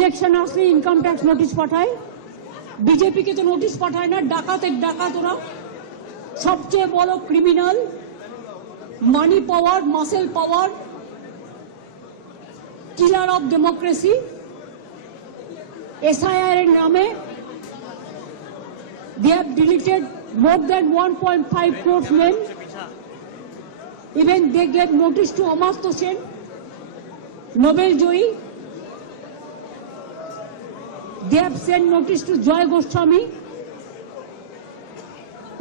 Election আসলে income tax notice পাঠায়, BJP কে তো নোটিশ পাঠায় না। ডাকাতের ডাকাত ওরা, সবচেয়ে বড় criminal, money power, muscle power, killer of democracy. SIR এর নামে they have deleted more than 1.5 crore men. Even they gave notice to Amartya Sen, Nobel Joy. They have sent notice to Joy Goswami.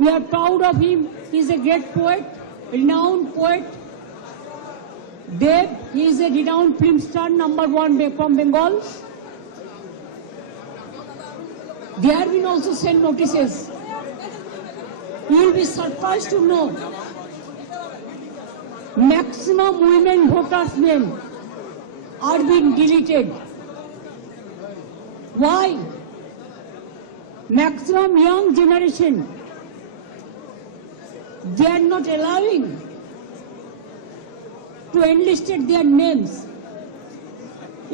We are proud of him. He is a great poet, renowned poet. Dev, he is a renowned film star, #1 from Bengal. They have been also sent notices. You will be surprised to know maximum women voters name are being deleted. Why? Maximum young generation, they are not allowing to enlist their names.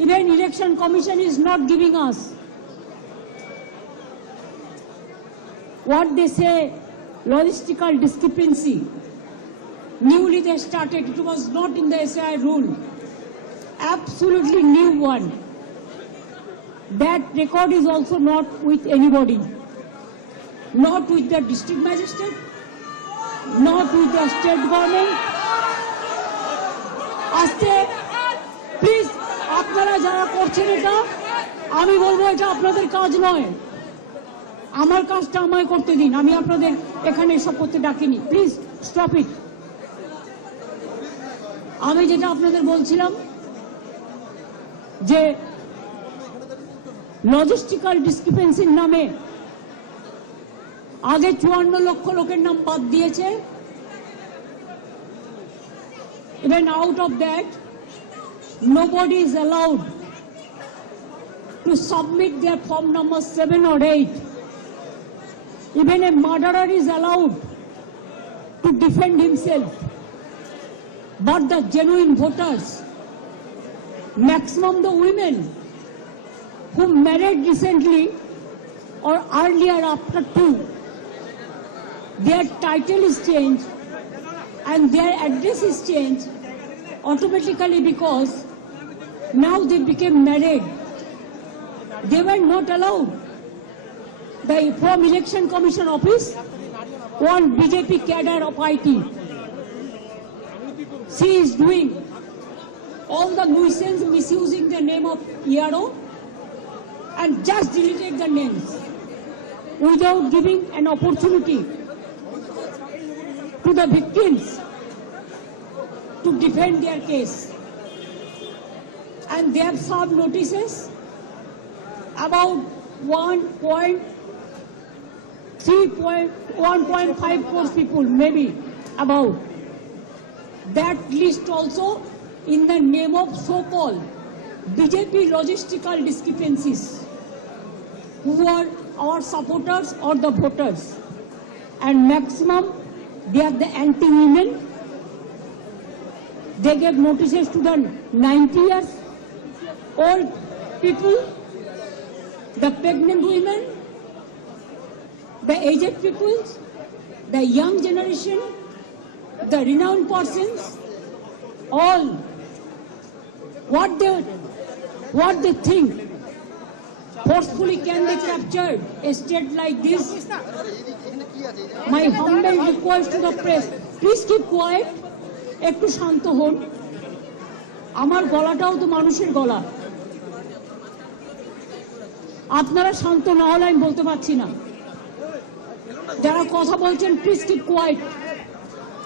Even Election Commission is not giving us what they say, logistical discrepancy. Newly they started, it was not in the SIR rule. Absolutely new one. That record is also not with anybody. Not with the district magistrate, not with the state government. আজকে please আপনারা যারা করছেন এটা, আমি বলবো এটা আপনাদের কাজ নয়। আমার কাজটা আমায় করতে দিন, আমি আপনাদের এখানে এসব করতে ডাকিনি। Please stop it. আমি যেটা আপনাদের বলছিলাম যে লজিস্টিক্যাল ডিসক্রিপেন্সির নামে আগে 54 লক্ষ লোকের নাম বাদ দিয়েছে। Even out of that, nobody is allowed to submit their form number 7 or 8. Even a murderer is allowed to defend himself. But the genuine voters, maximum the women who married recently or earlier after 2, their title is changed and their address is changed automatically because now they became married. They were not allowed. From Election Commission office, one BJP cadre of IT, she is doing all the nuisance, misusing the name of ERO and just deleted the names without giving an opportunity to the victims to defend their case. And they have served notices about 1.5 crore people, maybe about. That list also in the name of so-called BJP logistical discrepancies, who are our supporters or the voters. And maximum, they are the anti-women. They gave notices to the 90 years old people, the pregnant women, the aged people, the young generation, the renowned persons, all. What they think, forcefully can they capture a state like this? My humble request to the press, please keep quiet. একটু শান্ত হন। আমার গলাটাও তো মানুষের গলা, আপনারা শান্ত না হলে আমি বলতে পারছি না। যারা কথা বলছেন প্লিজ কিপ কোয়াইট।